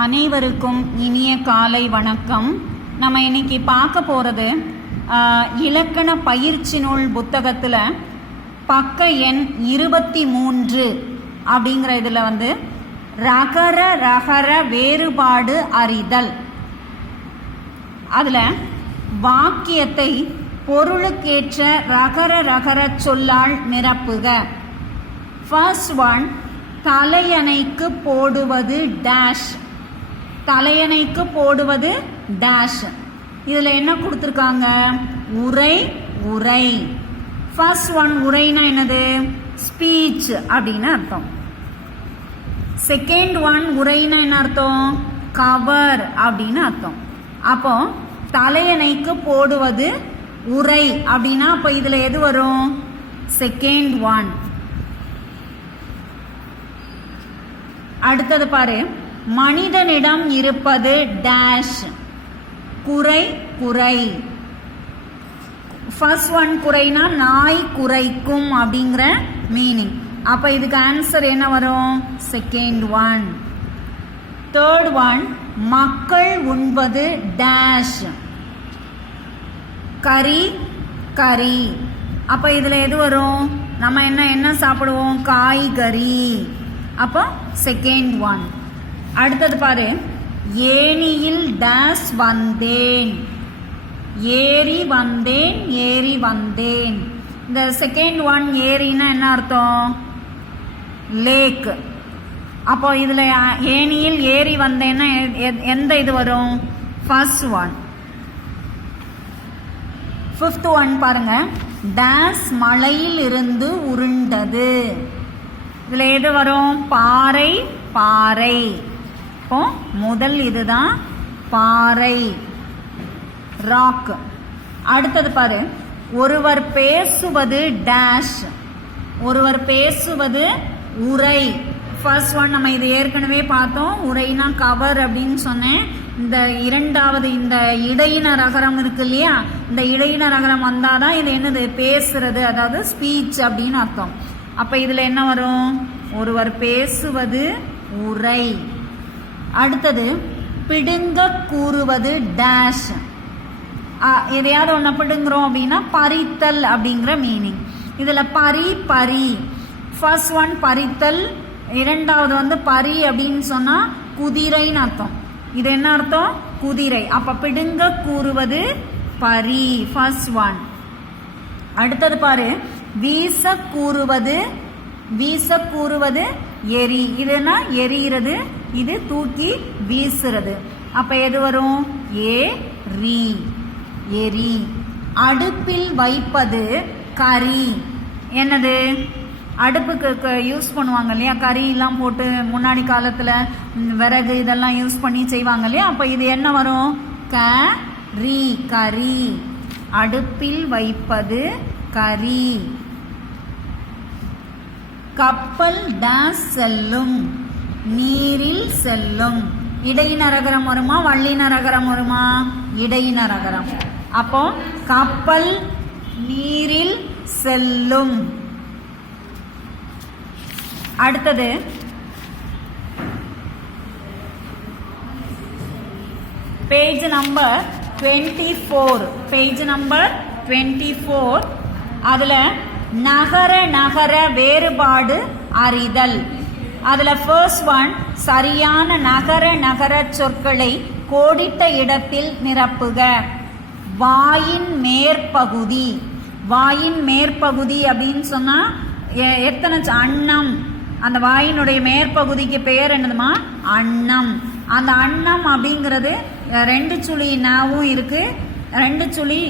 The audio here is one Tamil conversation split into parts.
அனைவருக்கும் இனிய காலை வணக்கம். நம்ம இன்னைக்கு பார்க்க போகிறது இலக்கண பயிற்சி நூல் புத்தகத்தில் பக்க எண் 23 அப்படிங்கிற இதில் ரகர ரகர வேறுபாடு அறிதல். அதில் வாக்கியத்தை பொருளுக்கேற்ற ரகர ரகர சொல்லால் நிரப்புக. ஃபர்ஸ்ட் ஒன், தலையணைக்கு போடுவது டேஷ். தலையணைக்கு போடுவது டேஷ். இதில் என்ன கொடுத்துருக்காங்க? உரை. உரை. ஃபர்ஸ்ட் ஒன் உரைனா என்னது? ஸ்பீச் அப்படின்னு அர்த்தம். செகண்ட் ஒன் உரைனா என்ன அர்த்தம்? கவர் அப்படின்னு அர்த்தம். அப்போ தலையணைக்கு போடுவது உரை அப்படின்னா அப்போ இதில் எது வரும்? Second one. அடுத்தது பாரு, மனிதனிடம் இருப்பது டேஷ். குறை. குறை. ஃபர்ஸ்ட் ஒன் குறைனா நாய் குறைக்கும் அப்படிங்கிற மீனிங். அப்போ இதுக்கு ஆன்சர் என்ன வரும்? Second one. தேர்ட் ஒன், மக்கள் உண்பது டேஷ். கறி. கறி. அப்போ இதில் எது வரும்? நம்ம என்ன சாப்பிடுவோம்? காய்கறி. அப்போ செகண்ட் ஒன். அடுத்தது பாரு, ஏணியில் டேஷ் வந்தேன். ஏறி வந்தேன். ஏறி வந்தேன். இந்த செகண்ட் ஒன் ஏரின்னா என்ன அர்த்தம்? லேக். அப்போ இதில் ஏணியில் ஏறி வந்தேன்னா எந்த இது வரும்? First one. ஃபிஃப்த் ஒன் பாருங்க, டேஷ் மலையில் இருந்து உருண்டது. இதில் எது வரும்? பாறை. பாறை. இப்போ முதல் இதுதான் பாறை, ராக். அடுத்தது பாரு, ஒருவர் பேசுவது டேஷ். ஒருவர் பேசுவது உரை. ஃபர்ஸ்ட் ஒன் நம்ம இது ஏற்கனவே பார்த்தோம். உரைனா கவர் அப்படின்னு சொன்னேன். இந்த இரண்டாவது இந்த இடையின ரகரம் இருக்கு இல்லையா, இந்த இடையின ரகரம் வந்தாதான் இது என்னது? பேசுறது, அதாவது ஸ்பீச் அப்படின்னு அர்த்தம். அப்ப இதுல என்ன வரும்? ஒருவர் பேசுவது உரை. அடுத்தது, பிடுங்க கூறுவது டேஷ். எதையாவது ஒன்று பிடுங்குறோம் அப்படின்னா பறித்தல் அப்படிங்கிற மீனிங். இதில் பறி. பறி. ஃபர்ஸ்ட் ஒன் பறித்தல், இரண்டாவது பறி அப்படின்னு சொன்னால் குதிரைன்னு அர்த்தம். இது என்ன அர்த்தம்? குதிரை. அப்போ பிடுங்க கூறுவது பறி, ஃபர்ஸ்ட் ஒன். அடுத்தது பாரு, வீச கூறுவது. வீச கூறுவது எரி. இதுனா எரிகிறது, இது தூக்கி வீசுறது. அப்ப எது வரும்? ஏரி. எரி. அடுப்பில் வைப்பது கறி. என்னது? அடுப்புக்கு யூஸ் பண்ணுவாங்க இல்லையா, கறி எல்லாம் போட்டு முன்னாடி காலத்துல விறகு இதெல்லாம் யூஸ் பண்ணி செய்வாங்க இல்லையா. அப்ப இது என்ன வரும்? கறி. கறி. அடுப்பில் வைப்பது கறி. கப்பல் டேஷ் செல்லும். நீரில் செல்லும். இடையினரகரம் வருமா? வள்ளினரகரம் வருமா? இடையினரகரம். அப்போ கப்பல் நீரில் செல்லும். அடுத்தது, பேஜ் நம்பர் 24. Page number 24. அதுல நகர நகர வேறுபாடு அறிதல். அதுல ஃபர்ஸ்ட் ஒன், சரியான நகர நகர சொற்களை கோடிட்ட இடத்தில் நிரப்புக. வாயின் மேற்பகுதி. வாயின் மேற்பகுதி அப்படின்னு சொன்னா எத்தனை? அன்னம். அந்த வாயினுடைய மேற்பகுதிக்கு பெயர் என்னதுமா? அன்னம். அந்த அன்னம் அப்படிங்கிறது 2 சுழி நாவும் இருக்கு, 2 சுழி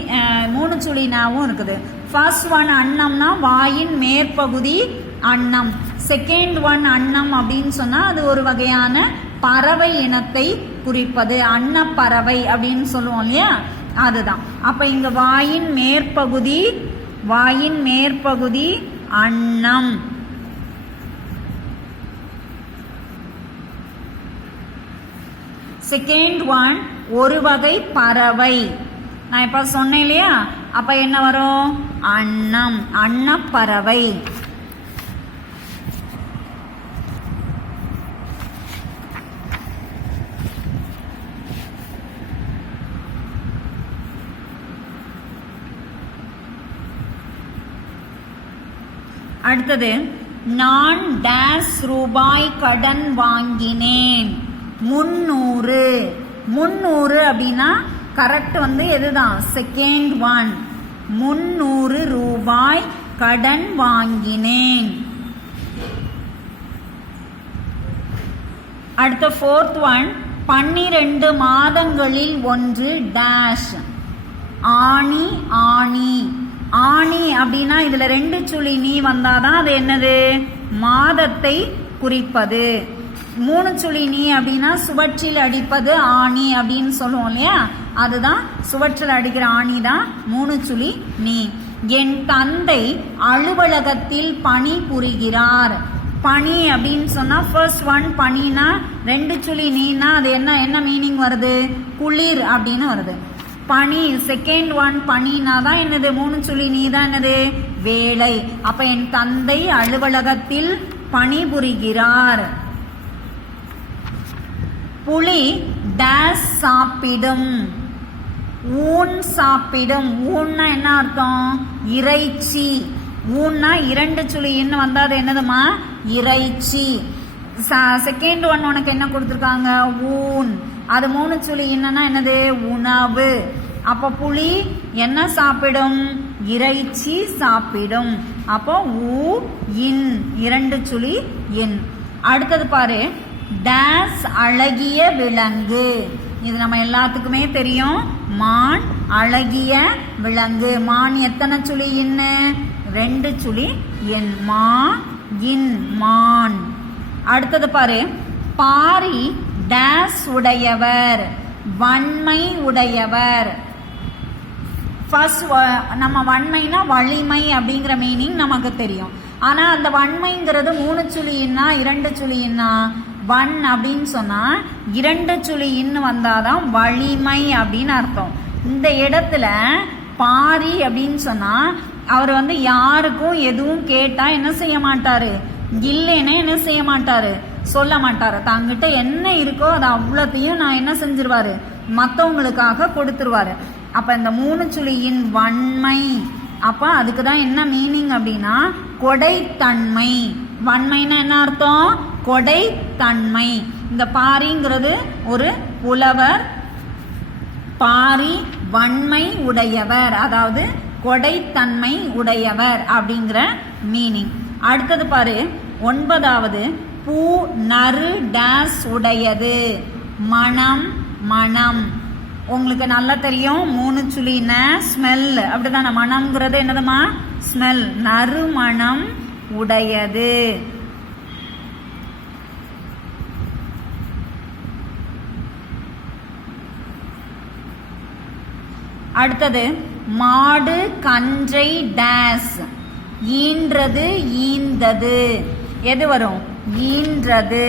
3 சுழி நாவும் இருக்குது. ஃபர்ஸ்ட் ஒன் அன்னம்னா வாயின் மேற்பகுதி அன்னம். செகண்ட் ஒன் அன்னம் அப்படின்னு சொன்னா அது ஒரு வகையான பறவை இனத்தை குறிப்பது. அன்னப்பறவை அப்படின்னு சொல்லுவோம் இல்லையா, அதுதான். அப்ப இங்க வாயின் மேற்பகுதி. வாயின் மேற்பகுதி அன்னம். செகண்ட் ஒன் ஒரு வகை பறவை. நான் இப்ப சொன்னேன் இல்லையா, அப்ப என்ன வரும்? அன்னம். அன்னப்பறவை. அடுத்தது நான் டேஷ் ரூபாய் கடன் வாங்கினேன் 300. 300 அப்படின்னா கரெக்ட் எதுதான் செகண்ட் ஒன். 300 ரூபாய் கடன் வாங்கினேன். அடுத்த ஃபோர்த் ஒன் 12 மாதங்களில் ஒன்று டேஷ் ஆணி. ஆணி ஆணி அப்படின்னா இதுல 2 சுழி நீ வந்தாதான் அது என்னது மாதத்தை குறிப்பது. 3 சுழி நீ அப்படின்னா சுவற்றில் அடிப்பது ஆணி அப்படின்னு சொல்லுவோம் இல்லையா, அதுதான் சுவற்றில் அடிக்கிற ஆணி தான் 3 சுழி நீ. என் தந்தை அலுவலகத்தில் பணி புரிகிறார். பனி அப்படின்னு சொன்னா ஃபர்ஸ்ட் ஒன் பனினா 2 சுழி நீனா அது என்ன மீனிங் வருது குளிர் அப்படின்னு வருது. பனி செகண்ட் ஒன் பனினா தான் என்னது 3 சுழி நீ தான் என்னது வேலை. அப்ப என் தந்தை அலுவலகத்தில் பணிபுரிகிறார். புலி டேஷ் சாப்பிடும். ஊன் சாப்பிடும். ஊன்னா என்ன அர்த்தம் இறைச்சி. ஊன்னா 2 சுழி இன்னு வந்தா அது என்னதுமா இறைச்சி. செகண்ட் ஒன் உனக்கு என்ன கொடுத்துருக்காங்க ஊன், அது 3 சுழி என்னன்னா என்னது உணவு. அப்போ புலி என்ன சாப்பிடும் இறைச்சி சாப்பிடும். அப்போ ஊ இன் 2 சுழி இன். அடுத்தது பாரு டேஷ் அழகிய விலங்கு. இது நம்ம எல்லாத்துக்குமே தெரியும் மான் அழகிய விலங்கு. மான் எத்தனை சுழி இன்னு 2 சுழி இன் மா இன் மான். அடுத்தது பாரு பாரி டேஷ் உடையவர் வன்மை உடையவர். ஃபர்ஸ்ட் நம்ம வன்மைனா வலிமை அப்படிங்கிற மீனிங் நமக்கு தெரியும். ஆனா அந்த வன்மைங்கிறது 3 சுழி இன்னா 2 சுழி இன்னா வன் அப்படின்னு சொன்னா 2 சுழி இன்னு வந்தாதான் வலிமை அப்படின்னு அர்த்தம். இந்த இடத்துல பாரி அப்படின்னு சொன்னா அவர் யாருக்கும் எதுவும் கேட்டா என்ன செய்ய மாட்டாரு இல்லைன்னா என்ன செய்ய மாட்டாரு சொல்ல மாட்டாரு. தங்கிட்ட என்ன இருக்கோ அது அவ்வளோத்தையும் நான் என்ன செஞ்சிருவாரு மற்றவங்களுக்காக கொடுத்துருவாரு. அப்ப இந்த 3 சுழியின் வன்மை அப்ப அதுக்கு தான் என்ன மீனிங் அப்படின்னா கொடைத்தன்மை. வன்மைன்னா என்ன அர்த்தம் கொடைத்தன்மை. இந்த பாரிங்கிறது ஒரு புலவர். பாரி வன்மை உடையவர் அதாவது கொடைத்தன்மை உடையவர் அப்படிங்கிற மீனிங். அடுத்தது பாரு 9வது பூ நறு டேஸ் உடையது மனம். மனம் உங்களுக்கு நல்லா தெரியும் 3 சுழின ஸ்மெல் அப்படிதானே. மனம்ங்கிறது என்னதுமா ஸ்மெல். நறுமணம் உடையது. அடுத்தது மாடு கன்றை டேஸ் ஈன்றது ஈந்தது. எது வரும் ஈன்றது.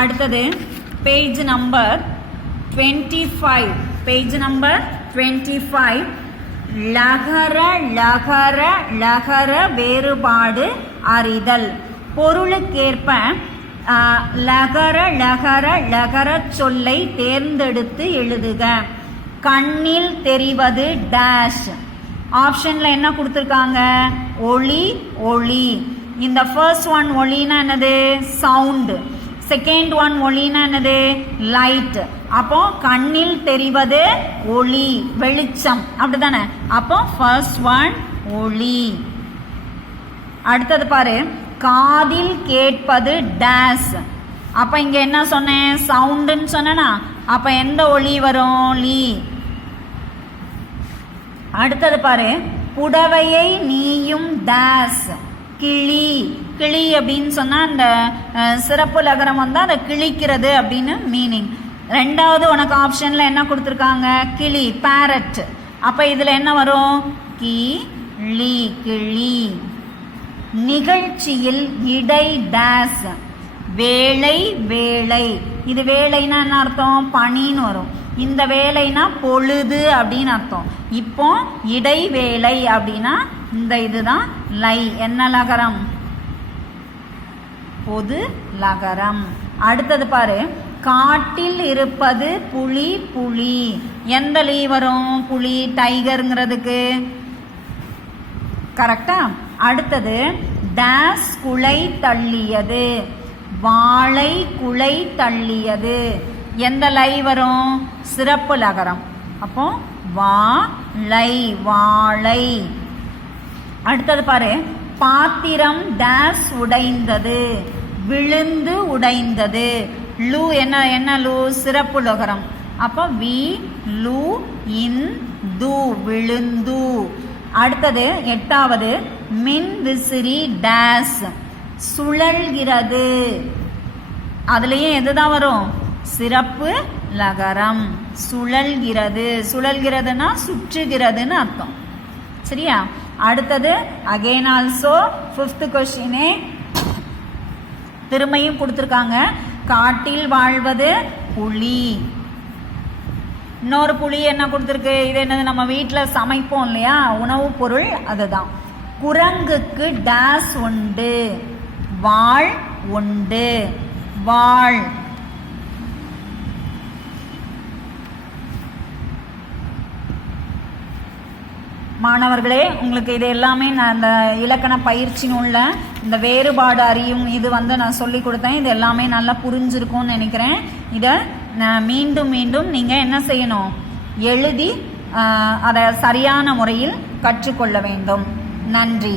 அடுத்தது பேஜ் நம்பர் 25. பேஜ் நம்பர் 25 லகர லகர லகர வேறுபாடு அறிதல். பொருளுக்கேற்ப லகர லகர லகர சொல்லை தேர்ந்தெடுத்து எழுதுக. கண்ணில் தெரிவது டேஷ். ஆப்ஷன்ல என்ன கொடுத்துருக்காங்க ஒளி ஒளி. இந்த ஃபர்ஸ்ட் ஒன் ஒளினா என்னது சவுண்ட். செகண்ட் ஒன் ஒளினா என்னது லைட். அப்போ கண்ணில் தெரிவது ஒளி வெளிச்சம் அப்படிதானே. அப்போ ஃபர்ஸ்ட் ஒன் ஒளி. அடுத்தது பாரு காதில் கேட்பது டேஸ். அப்ப இங்க என்ன சொன்னேன் சவுண்டுன்னு சொன்னா அப்ப எந்த ஒளி வரும் லீ. அடுத்தது பாரு புடவையை நீயும் டேஸ் கிளி. கிளி அப்படின்னு சொன்னா அந்த சிறப்பு லகரம் அந்த கிழிக்கிறது அப்படின்னு மீனிங். ரெண்டாவது உனக்கு ஆப்ஷன்ல என்ன கொடுத்துருக்காங்க கிளி பேரட். அப்ப இதுல என்ன வரும் கிளி கிளி. நிகழ்ச்சியில் இடை டேஸ் வேலை வேலை. இது வேலைனா என்ன அர்த்தம் பணின்னு வரும். இந்த வேலைனா பொழுது அப்படின்னு அர்த்தம். இப்போ இடைவேளை அப்படின்னா இந்த இதுதான் லை. என்ன லகரம் பொது லகரம். அடுத்தது பாரு காட்டில் இருப்பது புலி புலி. எந்த லீ வரும்? புலி, டைகருங்கிறதுக்கு. கரெக்டா? அடுத்தது டேஸ் குலை தள்ளியது, வாழை குலை தள்ளியது. எந்த லை வரும்? சிறப்பு லகரம். அப்போ வாழை, வாழை. அடுத்தது பாரு, பாத்திரம் டேஸ் உடைந்தது, விழுந்து உடைந்தது. லூ என்ன லூ? சிறப்பு லகரம். அப்போ வி லூ இன் து, விழுந்து. அடுத்தது எட்டாவது, மின் விசிறி டேஸ் சுழல்கிறது. அதுலயும் எதுதான் வரும்? சிறப்பு லகரம். சுழல்கிறது. சுழல்கிறதுனா சுற்றுகிறதுன்னு அர்த்தம். சரியா? அடுத்தது அகைன் ஆல்சோ 5th கொஸ்டினே திரும்பியும் கொடுத்துருக்காங்க. காட்டில் வாழ்வது புலி. இன்னொரு புலி என்ன கொடுத்துருக்கு? இது என்னது? நம்ம வீட்டில் சமைப்போம் இல்லையா, உணவு பொருள், அதுதான். குரங்குக்கு டேஸ் உண்டு, வாள் உண்டு. வாள். மாணவர்களே, உங்களுக்கு இது எல்லாமே நான் இந்த இலக்கண பயிற்சி நூலில் இந்த வேறுபாடு அறியும் இது நான் சொல்லி கொடுத்தேன். இது எல்லாமே நல்லா புரிஞ்சிருக்கும்னு நினைக்கிறேன். இதை மீண்டும் மீண்டும் நீங்கள் என்ன செய்யணும்? எழுதி அதை சரியான முறையில் கற்றுக்கொள்ள வேண்டும். நன்றி.